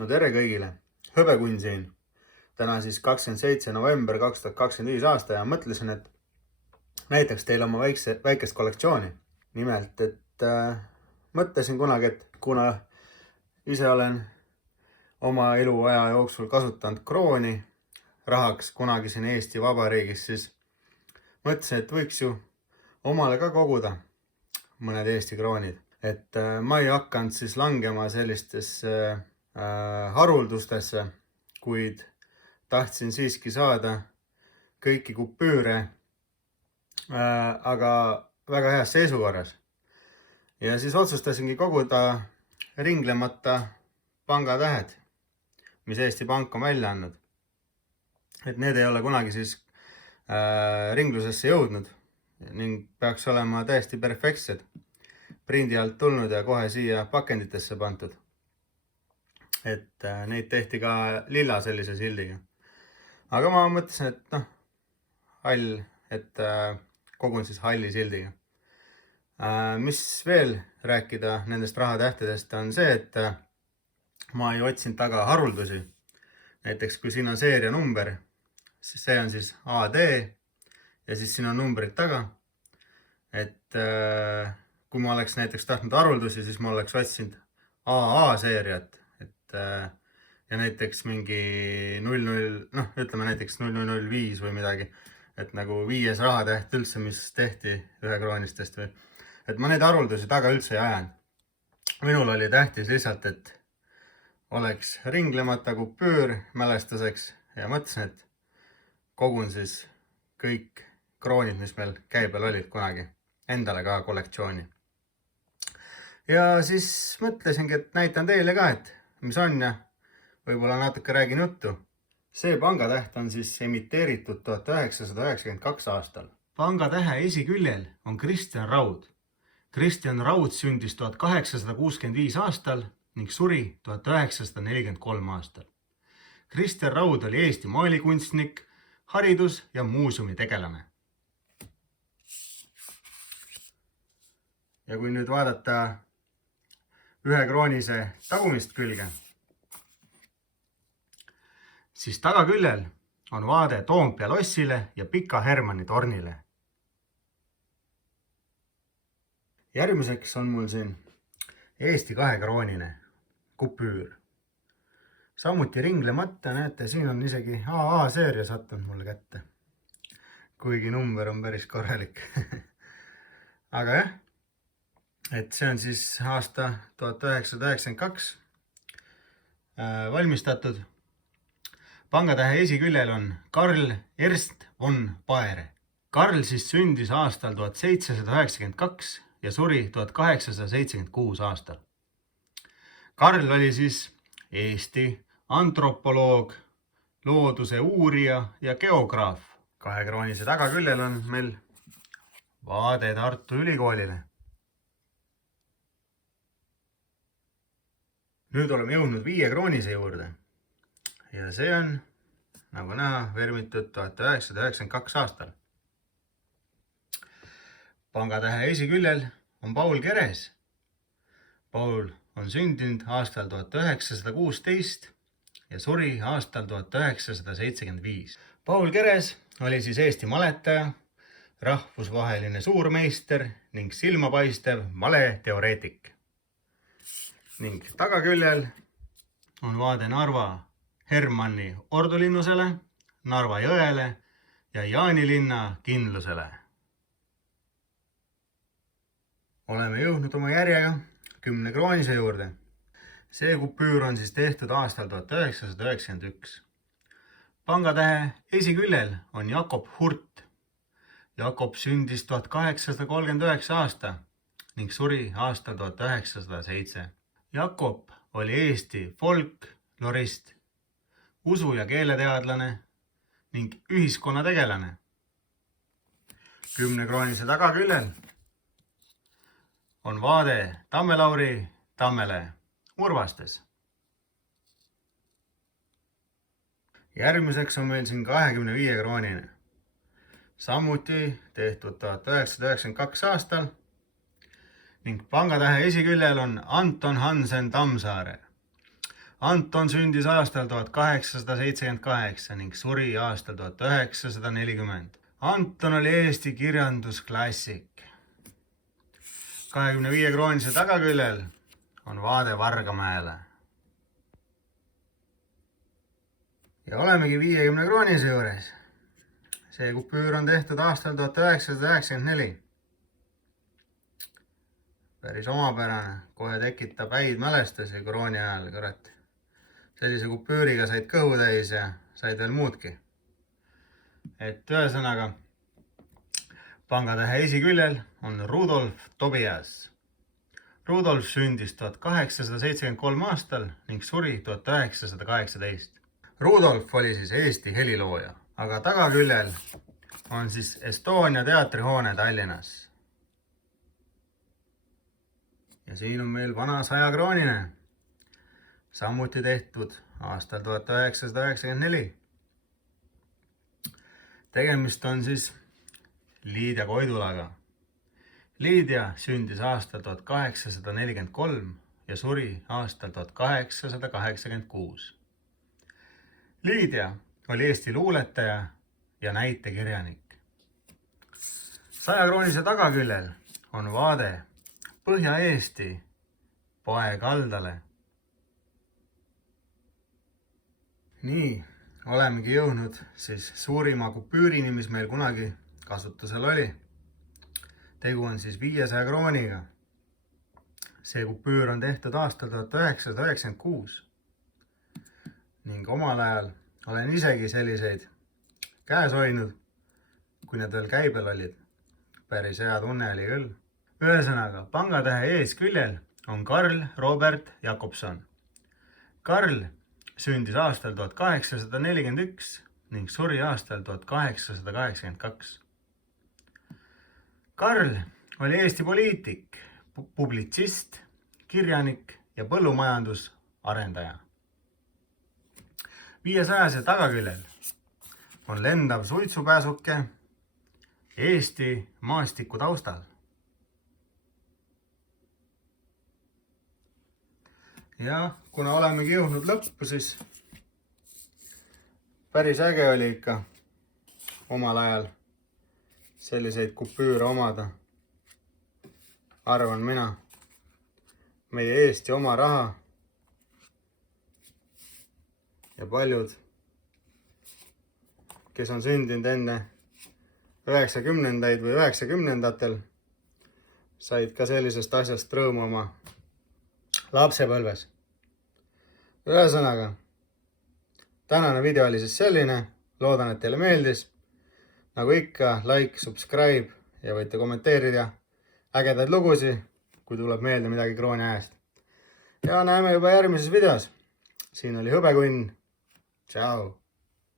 No tere kõigile! Hõbekun siin. Täna siis 27. november 2025 aasta ja mõtlesin, et näiteks teile oma väikest kollektsiooni. Nimelt, et mõtlesin kunagi, et kuna ise olen oma eluaja jooksul kasutanud krooni rahaks kunagi siin Eesti Vabariigis, siis mõtlesin, et võiks ju omale ka koguda mõned Eesti kroonid. Et ma ei hakanud siis langema sellistesse haruldustesse, kuid tahtsin siiski saada kõiki kupüüre, aga väga heas seisukorras. Ja siis otsustasingi koguda ringlemata pangatähed, mis Eesti Pank on välja andnud. Et need ei ole kunagi siis ringlusesse jõudnud ning peaks olema täiesti perfektsed, prindi alt tulnud ja kohe siia pakenditesse pandud. Et neid tehti ka lilla sellise sildiga. Aga ma mõtlesin, et hall, et kogun siis halli sildiga. Mis veel rääkida nendest rahatähtedest on see, et ma ei otsinud taga haruldusi. Näiteks kui siin on seeria number, siis see on siis AD ja siis siin on numbrid taga. Et kui ma oleks näiteks tahtnud haruldusi, siis ma oleks otsinud AA seeriat. Ja näiteks mingi 00, ütleme näiteks 0005 või midagi, et nagu 5. rahatäht üldse, mis tehti ühe kroonistest või. Et ma neid haruldusi taga üldse ei ajanud. Minul oli tähtis lihtsalt, et oleks ringlemata kupüür mälestuseks ja mõtlesin, et kogun siis kõik kroonid, mis meil käibel olid kunagi, endale ka kollektsiooni. Ja siis mõtlesingi, et näitan teile ka, et mis on ja võib-olla natuke räägin juttu. See pangatäht on siis emiteeritud 1992 aastal. Pangatähe esiküljel on Kristjan Raud. Kristjan Raud sündis 1865 aastal ning suri 1943 aastal. Kristjan Raud oli Eesti maalikunstnik, haridus- ja muuseumi tegelane. Ja kui nüüd vaadata ühe kroonise tagumist külge, siis tagaküljel on vaade Toompea lossile ja Pika Hermanni tornile. Järgmiseks on mul siin Eesti 2 kroonine kupüür. Samuti ringlemata, näete, siin on isegi AA seeria sattunud mulle kätte. Kuigi number on päris korralik. Aga jah. Et see on siis aasta 1992 valmistatud. Pangatähe esiküljel on Karl Ernst von Baer. Karl siis sündis aastal 1792 ja suri 1876 aastal. Karl oli siis Eesti antropoloog, looduse uurija ja geograaf. 2 kroonise tagaküljel on meil vaade Tartu Ülikoolile. Nüüd oleme jõudnud 5 kroonise juurde ja see on, nagu näha, vermitud 1992 aastal. Pangatähe esiküljel on Paul Keres. Paul on sündinud aastal 1916 ja suri aastal 1975. Paul Keres oli siis Eesti maletaja, rahvusvaheline suurmeister ning silmapaistev maleteoreetik. Ning tagaküljel on vaade Narva Hermanni ordulinnusele, Narva jõele ja Jaanilinna kindlusele. Oleme jõudnud oma järjega 10 kroonise juurde. See kupüür on siis tehtud aastal 1991. Pangatähe esiküljel on Jakob Hurt. Jakob sündis 1839 aasta ning suri aastal 1907. Jakob oli Eesti folklorist, usu- ja keeleteadlane ning ühiskonnategelane. 10 kroonise tagaküljel on vaade Tammelauri tammele Urvastes. Järgmiseks on meil siin 25 kroonine. Samuti tehtud 1992 aastal ning pangatähe esiküljel on Anton Hansen Tammsaare. Anton sündis aastal 1878 ning suri aastal 1940. Anton oli Eesti kirjandusklassik. 25 kroonise tagaküljel on vaade Vargamäele. Ja olemegi 50 kroonise juures. See kupüür on tehtud aastal 1994. Päris omapärane, kohe tekitab häid mälestusi krooni ajal, kurat. Sellise kupüüriga said kõhu täis ja said veel muudki. Et ühesõnaga, pangatähe esiküljel on Rudolf Tobias. Rudolf sündis 1873 aastal ning suri 1918. Rudolf oli siis Eesti helilooja, aga tagaküljel on siis Estonia teatrihoone Tallinnas. Ja siin on meil vana 100-kroonine, samuti tehtud aastal 1994. Tegemist on siis Liidia Koidulaga. Liidia sündis aastal 1843 ja suri aastal 1886. Liidia oli Eesti luuletaja ja näitekirjanik. 100-kroonise tagaküljel on vaade Põhja-Eesti Pae kaldale. Nii, olemegi jõudnud siis suurima kupüürini, mis meil kunagi kasutusel oli. Tegu on siis 500 krooniga. See kupüür on tehtud aastal 1996. Ning omal ajal olen isegi selliseid käes hoidnud, kui need veel käibel olid. Päris hea tunne oli küll. Ühesõnaga, pangatähe eesküljel on Karl Robert Jakobson. Karl sündis aastal 1841 ning suri aastal 1882. Karl oli Eesti poliitik, publitsist, kirjanik ja põllumajandusarendaja. 500 tagaküljel on lendav suitsupääsuke Eesti maastiku taustal. Ja kuna olemegi jõudnud lõppu, siis päris äge oli ikka omal ajal selliseid kupüüre omada. Arvan mina, meie Eesti oma raha ja paljud, kes on sündinud enne 90-ndaid või 90-ndatel, said ka sellisest asjast rõõmu oma lapsepõlves. Ühesõnaga, tänane video oli siis selline, loodan, et teile meeldis. Nagu ikka, like, subscribe ja võite kommenteerida ägedaid lugusid, kui tuleb meelde midagi krooni ajast. Ja näeme juba järgmises videos. Siin oli Hõbekunn. Tšau!